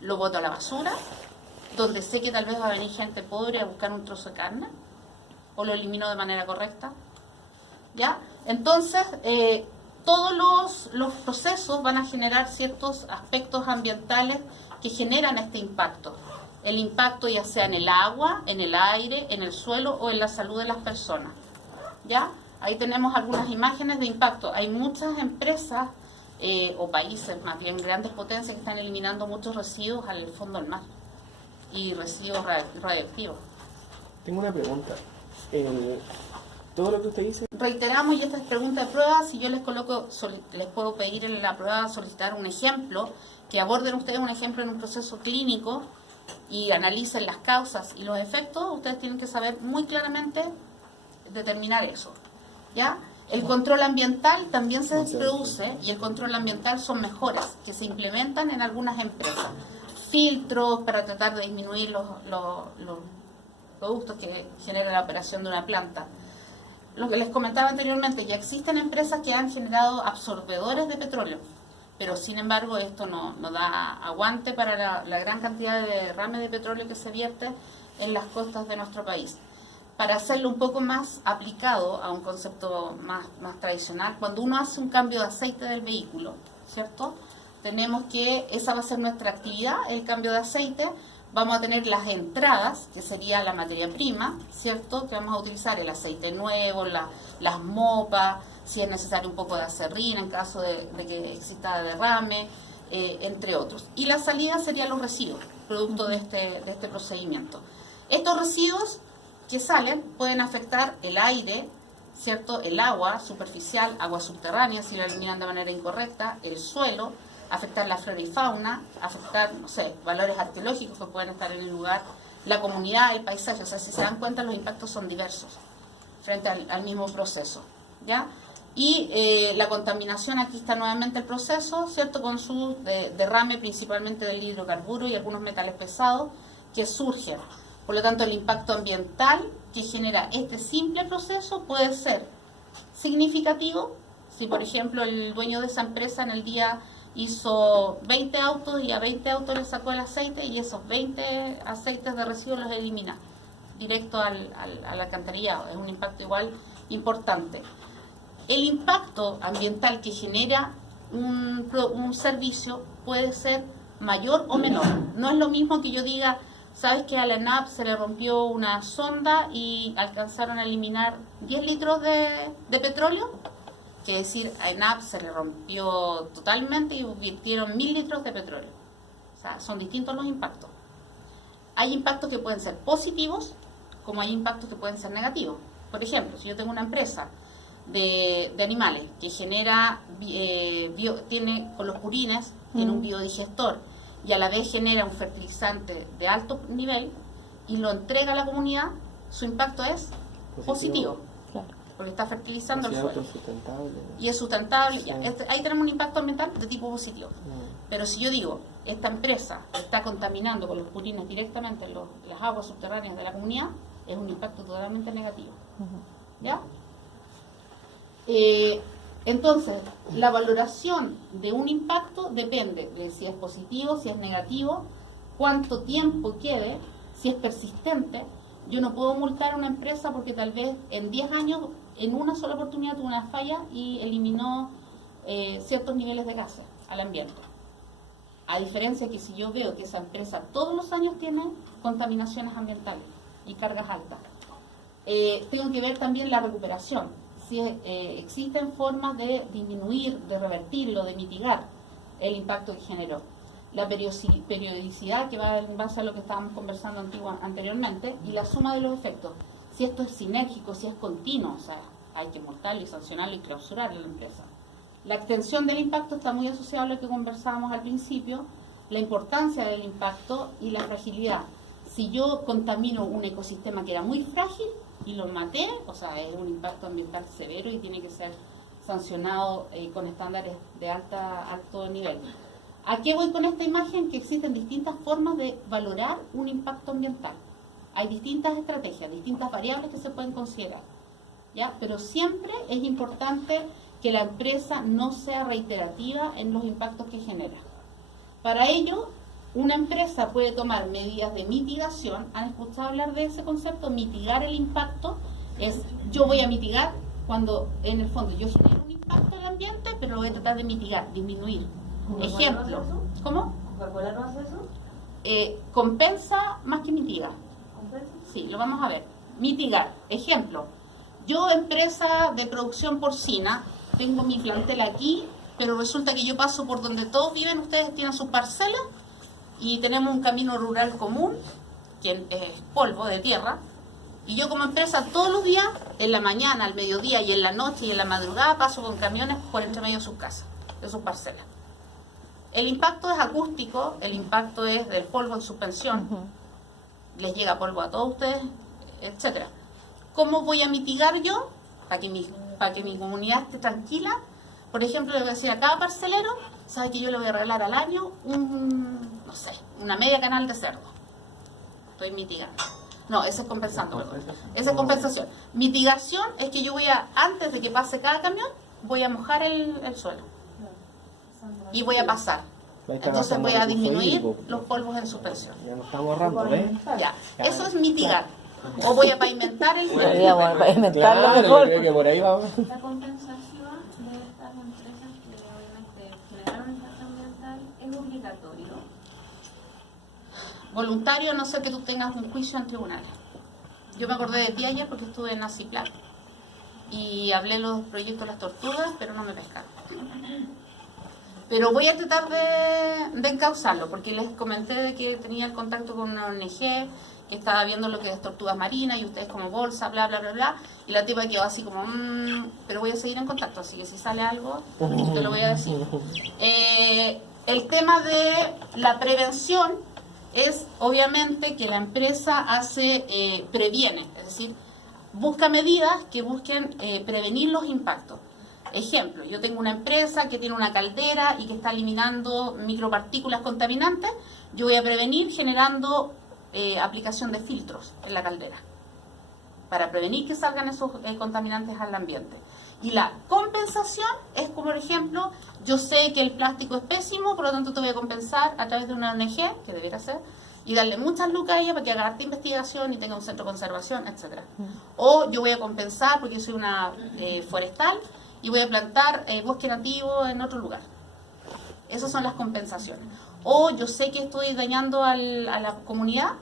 ¿Lo boto a la basura, donde sé que tal vez va a venir gente pobre a buscar un trozo de carne? ¿O lo elimino de manera correcta? ¿Ya? Entonces, todos los procesos van a generar ciertos aspectos ambientales que generan este impacto. El impacto ya sea en el agua, en el aire, en el suelo o en la salud de las personas. ¿Ya? Ahí tenemos algunas imágenes de impacto. Hay muchas empresas o países, más bien grandes potencias, que están eliminando muchos residuos al fondo del mar y residuos radioactivos. Tengo una pregunta. Todo lo que usted dice... Reiteramos, y esta es pregunta de prueba, si yo les puedo pedir en la prueba solicitar un ejemplo, que aborden ustedes un ejemplo en un proceso clínico y analicen las causas y los efectos. Ustedes tienen que saber muy claramente determinar eso, ¿ya? El control ambiental también se produce, y el control ambiental son mejoras que se implementan en algunas empresas. Filtros para tratar de disminuir los productos que genera la operación de una planta. Lo que les comentaba anteriormente, ya existen empresas que han generado absorbedores de petróleo, pero sin embargo esto no da aguante para la gran cantidad de derrame de petróleo que se vierte en las costas de nuestro país. Para hacerlo un poco más aplicado a un concepto más tradicional, cuando uno hace un cambio de aceite del vehículo, ¿cierto?, tenemos que, esa va a ser nuestra actividad, el cambio de aceite. Vamos a tener las entradas, que sería la materia prima, ¿cierto?, que vamos a utilizar el aceite nuevo, las mopas, si es necesario un poco de acerrín en caso de que exista derrame, entre otros. Y la salida serían los residuos, producto de este procedimiento. Estos residuos que salen pueden afectar el aire, ¿cierto?, el agua superficial, agua subterránea, si lo eliminan de manera incorrecta, el suelo, afectar la flora y fauna, afectar, no sé, valores arqueológicos que pueden estar en el lugar, la comunidad, el paisaje. O sea, si se dan cuenta, los impactos son diversos frente al mismo proceso, ¿ya? Y la contaminación, aquí está nuevamente el proceso, ¿cierto? Con su derrame principalmente del hidrocarburo y algunos metales pesados que surgen. Por lo tanto, el impacto ambiental que genera este simple proceso puede ser significativo. Si, por ejemplo, el dueño de esa empresa en el día hizo 20 autos y a 20 autos le sacó el aceite y esos 20 aceites de residuos los elimina directo al alcantarillado. Es un impacto igual importante. El impacto ambiental que genera un servicio puede ser mayor o menor. No es lo mismo que yo diga, ¿sabes que a la ENAP se le rompió una sonda y alcanzaron a eliminar 10 litros de petróleo? Que decir, a ENAP se le rompió totalmente y virtieron 1000 litros de petróleo. O sea, son distintos los impactos. Hay impactos que pueden ser positivos, como hay impactos que pueden ser negativos. Por ejemplo, si yo tengo una empresa de animales que genera, tiene con los purines, tiene un biodigestor y a la vez genera un fertilizante de alto nivel y lo entrega a la comunidad, su impacto es positivo. Claro. Porque está fertilizando el suelo. Sustentable. Y es sustentable. Sí. Ya. Ahí tenemos un impacto ambiental de tipo positivo. Pero si yo digo, esta empresa está contaminando con los purines directamente las aguas subterráneas de la comunidad, es un impacto totalmente negativo. ¿Ya? Entonces, la valoración de un impacto depende de si es positivo, si es negativo, cuánto tiempo quede, si es persistente. Yo no puedo multar a una empresa porque tal vez en 10 años, en una sola oportunidad tuvo una falla y eliminó ciertos niveles de gases al ambiente. A diferencia que si yo veo que esa empresa todos los años tiene contaminaciones ambientales y cargas altas. Tengo que ver también la recuperación. Si existen formas de disminuir, de revertirlo, de mitigar el impacto que generó. La periodicidad, que va en base a lo que estábamos conversando anteriormente, y la suma de los efectos. Si esto es sinérgico, si es continuo, o sea, hay que multarlo y sancionarlo y clausurarlo a la empresa. La extensión del impacto está muy asociada a lo que conversábamos al principio, la importancia del impacto y la fragilidad. Si yo contamino un ecosistema que era muy frágil y lo maté, o sea, es un impacto ambiental severo y tiene que ser sancionado con estándares de alto nivel. ¿A qué voy con esta imagen? Que existen distintas formas de valorar un impacto ambiental. Hay distintas estrategias, distintas variables que se pueden considerar, ¿ya? Pero siempre es importante que la empresa no sea reiterativa en los impactos que genera. Para ello, una empresa puede tomar medidas de mitigación. ¿Han escuchado hablar de ese concepto? Mitigar el impacto es, yo voy a mitigar cuando en el fondo yo genero un impacto al ambiente, pero lo voy a tratar de mitigar, disminuir. Ejemplo, ¿cómo? ¿Coca-Cola no hace eso? Compensa más que mitiga. ¿Compensa? Sí, lo vamos a ver. Mitigar. Ejemplo, yo empresa de producción porcina, tengo mi plantel aquí, pero resulta que yo paso por donde todos viven, ustedes tienen sus parcelas, y tenemos un camino rural común, que es polvo de tierra, y yo como empresa todos los días, en la mañana, al mediodía y en la noche y en la madrugada, paso con camiones por entre medio de sus casas, de sus parcelas. El impacto es acústico, el impacto es del polvo en suspensión, les llega polvo a todos ustedes, etcétera. ¿Cómo voy a mitigar yo para que mi comunidad esté tranquila? Por ejemplo, le voy a decir a cada parcelero, sabe que yo le voy a regalar al año una media canal de cerdo. Estoy mitigando. No, ese es compensando, perdón. Esa es compensación. Mitigación es que yo voy a, antes de que pase cada camión, voy a mojar el suelo. Y voy a pasar. Entonces voy a disminuir los polvos en suspensión. Ya nos estamos ahorrando, ¿ves? Ya, eso es mitigar. O voy a pavimentar el suelo. Podríamos pavimentarlo Claro, mejor. creo que por ahí vamos. La compensación de estas empresas que obviamente generaron impacto ambiental es obligatorio. Voluntario, a no ser que tú tengas un juicio en tribunales. Yo me acordé de ti ayer porque estuve en Naciplac y hablé de los proyectos de las tortugas, pero no me pescaron. Pero voy a tratar de encauzarlo, porque les comenté de que tenía el contacto con una ONG que estaba viendo lo que es tortugas marinas y ustedes como bolsa, bla, bla, bla, bla. Y la tipa quedó así como, pero voy a seguir en contacto, así que si sale algo, te lo voy a decir. El tema de la prevención es obviamente que la empresa previene, es decir, busca medidas que busquen prevenir los impactos. Ejemplo, yo tengo una empresa que tiene una caldera y que está eliminando micropartículas contaminantes, yo voy a prevenir generando aplicación de filtros en la caldera para prevenir que salgan esos contaminantes al ambiente. Y la compensación es como, por ejemplo, yo sé que el plástico es pésimo, por lo tanto te voy a compensar a través de una ONG, que debería ser, y darle muchas lucas a ella para que haga arte investigación y tenga un centro de conservación, etcétera. O yo voy a compensar porque yo soy una forestal y voy a plantar bosque nativo en otro lugar. Esas son las compensaciones. O yo sé que estoy dañando a la comunidad,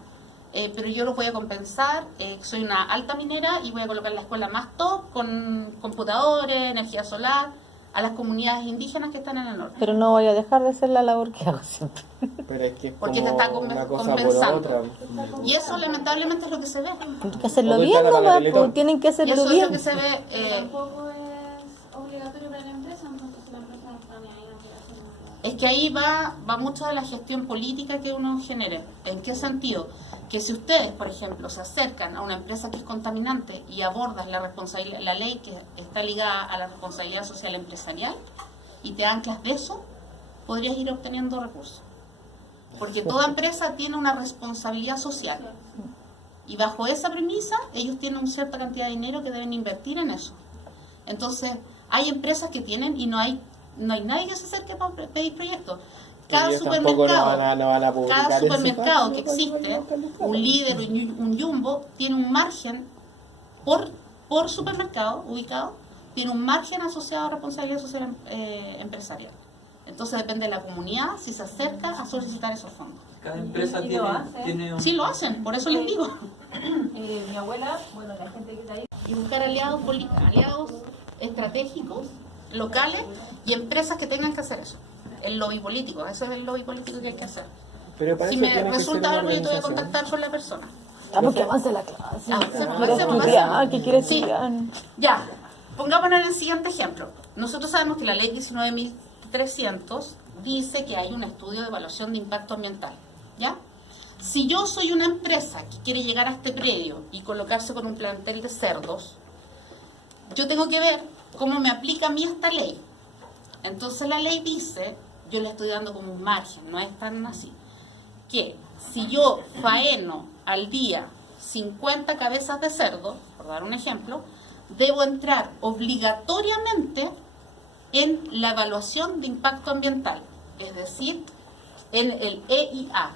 pero yo lo voy a compensar, soy una alta minera y voy a colocar la escuela más top con computadores, energía solar, a las comunidades indígenas que están en el norte. Pero no voy a dejar de hacer la labor que hago siempre. Pero es que es Porque como te está una cosa compensando. por otra. Y eso lamentablemente es lo que se ve. Tienen que hacerlo O bien, está para la nomás, Teletón. pues, tienen que Y hacerlo eso es bien. lo que se ve. Tampoco es obligatorio para la empresa, entonces si la empresa no está ni ahí, no quiere hacer nada. Es que ahí va mucho de la gestión política que uno genere. ¿En qué sentido? Que si ustedes, por ejemplo, se acercan a una empresa que es contaminante y abordan la ley que está ligada a la responsabilidad social empresarial y te anclas de eso, podrías ir obteniendo recursos. Porque toda empresa tiene una responsabilidad social. Y bajo esa premisa, ellos tienen una cierta cantidad de dinero que deben invertir en eso. Entonces, hay empresas que tienen y no hay nadie que se acerque para pedir proyectos. Cada Ellos tampoco supermercado, no van a publicar cada en su supermercado que página, existe, un líder, un jumbo, tiene un margen por supermercado ubicado, tiene un margen asociado a responsabilidad social empresarial. Entonces depende de la comunidad si se acerca a solicitar esos fondos. Cada empresa ¿Y lo hace? tiene un... Sí lo hacen, por eso les digo. Mi abuela, bueno, la gente que está ahí, Y buscar aliados estratégicos, locales y empresas que tengan que hacer eso. El lobby político, ese es el lobby político que hay que hacer. Pero para Si eso me tiene que ser resulta una algo, yo te voy a organización. contactar con la persona. Ah, porque avance la clase. Avancemos, Quiere avancemos, estudiar, avancemos. que quiere Sí. estudiar. Ya, pongámonos en el siguiente ejemplo. Nosotros sabemos que la ley 19.300 dice que hay un estudio de evaluación de impacto ambiental, ¿ya? Si yo soy una empresa que quiere llegar a este predio y colocarse con un plantel de cerdos, yo tengo que ver cómo me aplica a mí esta ley. Entonces la ley dice, yo le estoy dando como un margen, no es tan así, que si yo faeno al día 50 cabezas de cerdo, por dar un ejemplo, debo entrar obligatoriamente en la evaluación de impacto ambiental, es decir, en el EIA,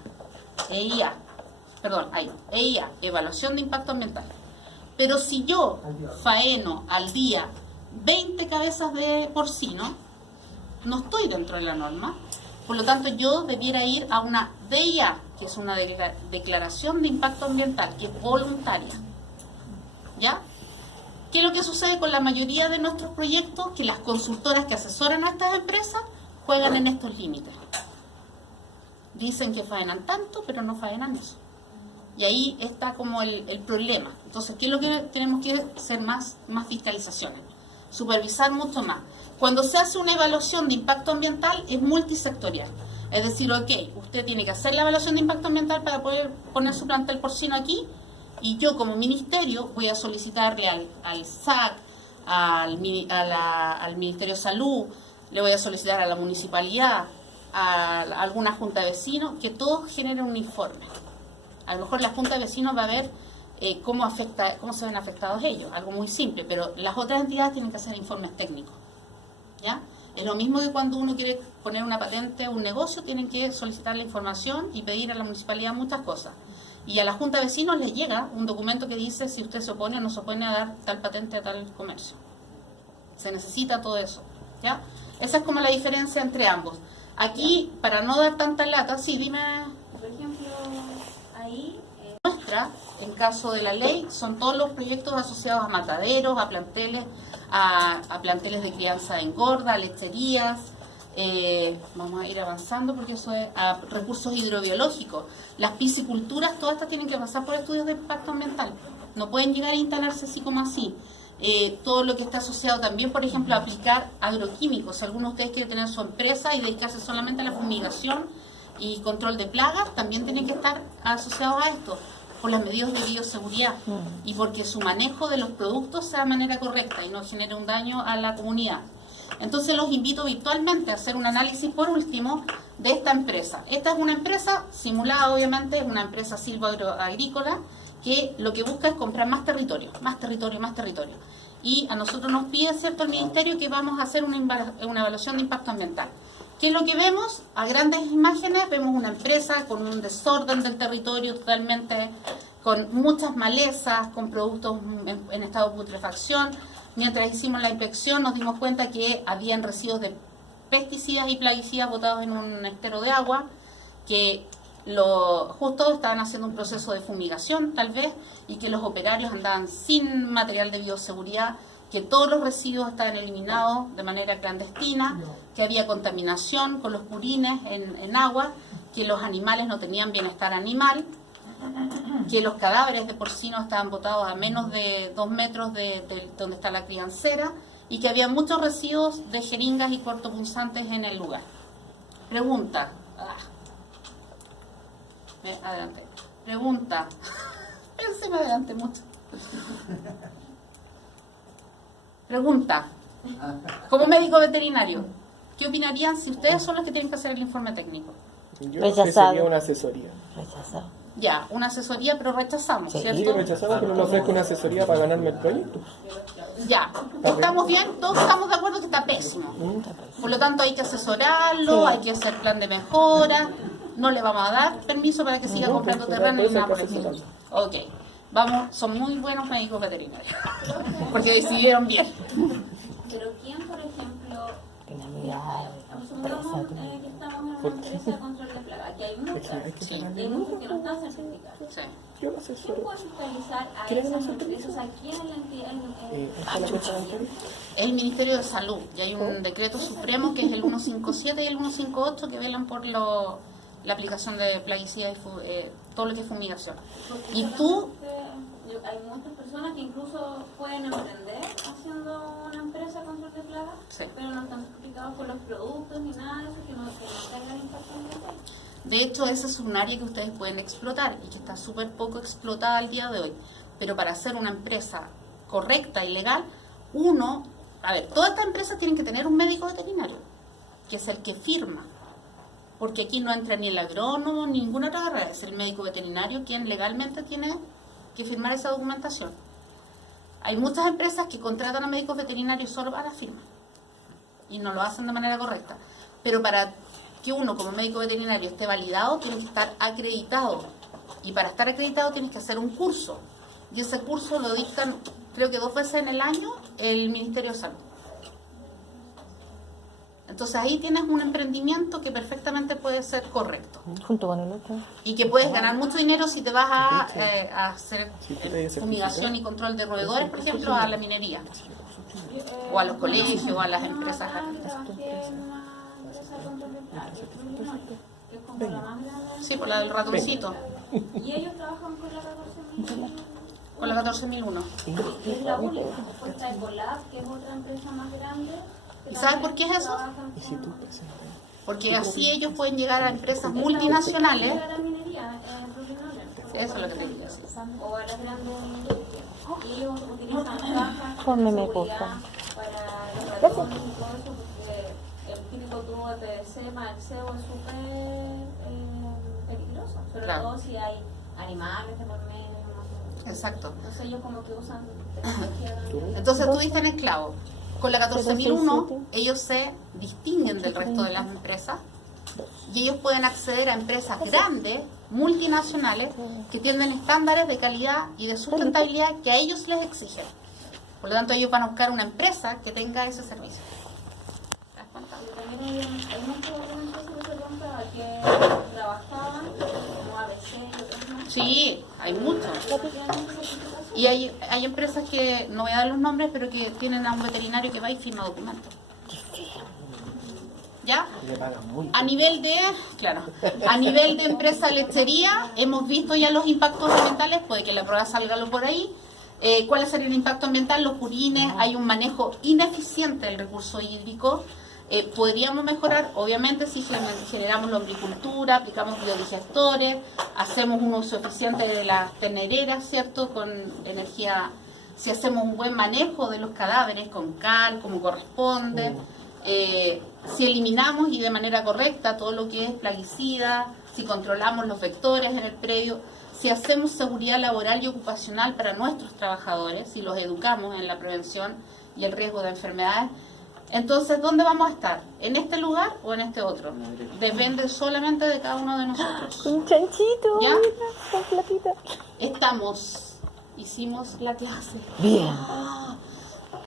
evaluación de impacto ambiental. Pero si yo faeno al día 20 cabezas de porcino, no estoy dentro de la norma, por lo tanto yo debiera ir a una DIA, que es una declaración de impacto ambiental, que es voluntaria. ¿Ya? ¿Qué es lo que sucede con la mayoría de nuestros proyectos? Que las consultoras que asesoran a estas empresas juegan en estos límites. Dicen que faenan tanto, pero no faenan eso. Y ahí está como el problema. Entonces, ¿qué es lo que tenemos que hacer? Más fiscalizaciones, supervisar mucho más. Cuando se hace una evaluación de impacto ambiental es multisectorial. Es decir, ok, usted tiene que hacer la evaluación de impacto ambiental para poder poner su plantel porcino aquí, y yo como ministerio voy a solicitarle al SAC, al Ministerio de Salud, le voy a solicitar a la municipalidad, a alguna junta de vecinos, que todos generen un informe. A lo mejor la junta de vecinos va a ver cómo se ven afectados ellos, algo muy simple, pero las otras entidades tienen que hacer informes técnicos. ¿Ya? Es lo mismo que cuando uno quiere poner una patente, un negocio, tienen que solicitar la información y pedir a la municipalidad muchas cosas. Y a la junta de vecinos les llega un documento que dice si usted se opone o no se opone a dar tal patente a tal comercio. Se necesita todo eso. ¿Ya? Esa es como la diferencia entre ambos. Aquí, para no dar tanta lata, sí, dime. Por ejemplo, ahí Nuestra, en caso de la ley, son todos los proyectos asociados a mataderos, a planteles de crianza de engorda, a lecherías. Vamos a ir avanzando porque eso es a recursos hidrobiológicos. Las pisciculturas, todas estas tienen que pasar por estudios de impacto ambiental. No pueden llegar a instalarse así como así. Todo lo que está asociado también, por ejemplo, a aplicar agroquímicos. Si alguno de ustedes quiere tener su empresa y dedicarse solamente a la fumigación y control de plagas, también tienen que estar asociados a esto, por las medidas de bioseguridad y porque su manejo de los productos sea de manera correcta y no genere un daño a la comunidad. Entonces los invito virtualmente a hacer un análisis por último de esta empresa. Esta es una empresa simulada, obviamente, es una empresa silvoagrícola que lo que busca es comprar más territorio, más territorio, más territorio. Y a nosotros nos pide, ¿cierto?, el Ministerio que vamos a hacer una evaluación de impacto ambiental. ¿Qué es lo que vemos? A grandes imágenes vemos una empresa con un desorden del territorio totalmente, con muchas malezas, con productos en estado de putrefacción. Mientras hicimos la inspección nos dimos cuenta que habían residuos de pesticidas y plaguicidas botados en un estero de agua, que justo estaban haciendo un proceso de fumigación tal vez, y que los operarios andaban sin material de bioseguridad, que todos los residuos estaban eliminados de manera clandestina, que había contaminación con los purines en agua, que los animales no tenían bienestar animal, que los cadáveres de porcinos estaban botados a menos de 2 metros de donde está la criancera, y que había muchos residuos de jeringas y cortopunzantes en el lugar. Pregunta. Adelante. Pregunta. Se me adelante mucho. Pregunta. Como médico veterinario, ¿qué opinarían si ustedes son los que tienen que hacer el informe técnico? Yo Rechazado. ofrecería una asesoría. Rechazado. Ya, una asesoría, pero rechazamos, Sí. Sí, ¿cierto? rechazado, pero no ofrezco una asesoría para ganarme el proyecto. Ya, ¿estamos bien? Todos estamos de acuerdo que está pésimo. Por lo tanto, hay que asesorarlo, hay que hacer plan de mejora. No le vamos a dar permiso para que siga No, comprando pues, terreno ni puede ser nada por que el estilo. asesorarlo. Ok, vamos, son muy buenos médicos veterinarios, porque decidieron bien. Pero ¿quién, por ejemplo, Tiene mirada, asumamos que estamos en una empresa de control de plaga? Aquí hay muchas, Hay que sacarle hay el muchas que no están certificadas. Sí. Yo lo ¿Quién asesoro. puede fiscalizar a ¿Quieren esas hacer empresas? O sea, ¿quién es la entidad? ¿Está la persona bancaria? Es el Ministerio de Salud, y hay un decreto supremo que es el 157 y el 158 que velan por la aplicación de plaguicidas y todo lo que es fumigación. Y tú, Hay muchas personas que incluso pueden emprender haciendo una empresa de control de plagas, Sí. pero no están certificados por los productos ni nada de eso, que no tengan impacto ambiental. de hecho, esa es un área que ustedes pueden explotar y que está súper poco explotada al día de hoy. Pero para hacer una empresa correcta y legal, todas estas empresas tienen que tener un médico veterinario, que es el que firma. Porque aquí no entra ni el agrónomo, ni ninguna otra carrera, es el médico veterinario quien legalmente tiene que firmar esa documentación. Hay muchas empresas que contratan a médicos veterinarios solo para la firma y no lo hacen de manera correcta. Pero para que uno como médico veterinario esté validado, tiene que estar acreditado. Y para estar acreditado tienes que hacer un curso. Y ese curso lo dictan, creo que 2 veces en el año, el Ministerio de Salud. Entonces ahí tienes un emprendimiento que perfectamente puede ser correcto. Junto con el otro. Y que puedes ganar mucho dinero si te vas a hacer Sí, tú te fumigación y control de roedores, por ejemplo, a la minería. O a los colegios, o a las empresas. Trabajé en una empresa de control de plagas, que es como la más grande. Sí, por la del ratoncito, Y ellos trabajan con la 14.000. con la 14.001. Es la única. Después está Ecolab, que es otra empresa más grande. ¿Y sabes por qué es eso? ¿Y si tú presentas? Porque así ellos pueden llegar a empresas multinacionales. A la minería, profesionales. Eso es lo que te digo. O a las grandes industrias. Y ellos utilizan cajas Come de me seguridad gusta. para los ratones y todo eso, porque el típico tubo de PVC más el cebo es súper peligroso. Sobre Claro. todo si hay animales de por medio. ¿No? Exacto. Entonces ellos como que usan tecnología también. Entonces tú diste en el clavo. Con la 14.001 ellos se distinguen del resto de las empresas y ellos pueden acceder a empresas grandes, multinacionales, que tienen estándares de calidad y de sustentabilidad que a ellos les exigen. Por lo tanto, ellos van a buscar una empresa que tenga ese servicio. ¿Te das cuenta? Pero también hay muchas otras empresas que se compraba que trabajaban como ABC y otras más. Sí, hay muchos. Que tienen certificación. Y hay empresas que, no voy a dar los nombres, pero que tienen a un veterinario que va y firma documentos. ¿Ya? Le pagan muy A nivel de empresa lechería, hemos visto ya los impactos ambientales, puede que la prueba salga por ahí. ¿Cuál sería el impacto ambiental? Los purines, hay un manejo ineficiente del recurso hídrico. Podríamos mejorar, obviamente, si generamos lombricultura, aplicamos biodigestores, hacemos un uso eficiente de las tenereras, ¿cierto? Con energía, si hacemos un buen manejo de los cadáveres con cal, como corresponde, Si eliminamos y de manera correcta todo lo que es plaguicida, si controlamos los vectores en el predio, si hacemos seguridad laboral y ocupacional para nuestros trabajadores, si los educamos en la prevención y el riesgo de enfermedades, entonces, ¿dónde vamos a estar? ¿En este lugar o en este otro? Depende solamente de cada uno de nosotros. Un chanchito. ¿Ya? Mira, con platita. Hicimos la clase. Bien.